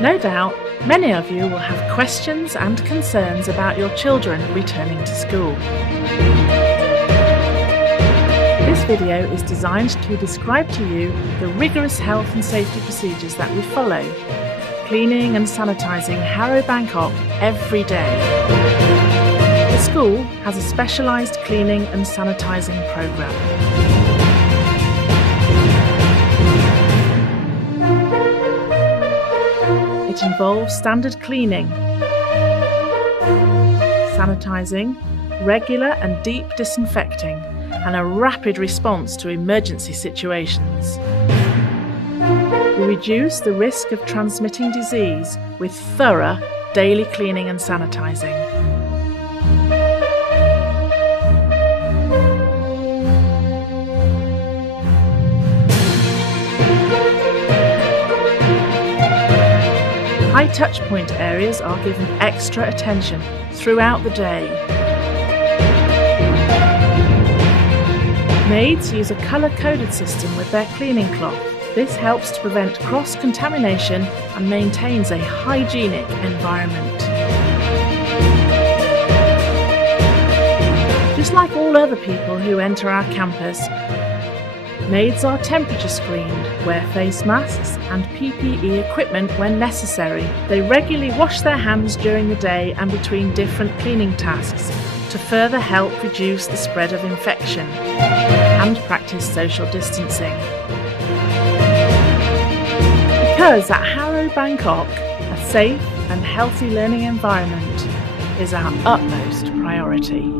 No doubt, many of you will have questions and concerns about your children returning to school. This video is designed to describe to you the rigorous health and safety procedures that we follow, cleaning and sanitising Harrow Bangkok every day. The school has a specialised cleaning and sanitising programme. It involves standard cleaning, sanitising, regular and deep disinfecting, and a rapid response to emergency situations. We reduce the risk of transmitting disease with thorough daily cleaning and sanitising. High touchpoint areas are given extra attention throughout the day. Maids use a colour-coded system with their cleaning cloth. This helps to prevent cross-contamination and maintains a hygienic environment. Just like all other people who enter our campus, maids are temperature screened, wear face masks and PPE equipment when necessary. They regularly wash their hands during the day and between different cleaning tasks to further help reduce the spread of infection and practice social distancing. Because at Harrow Bangkok, a safe and healthy learning environment is our utmost priority.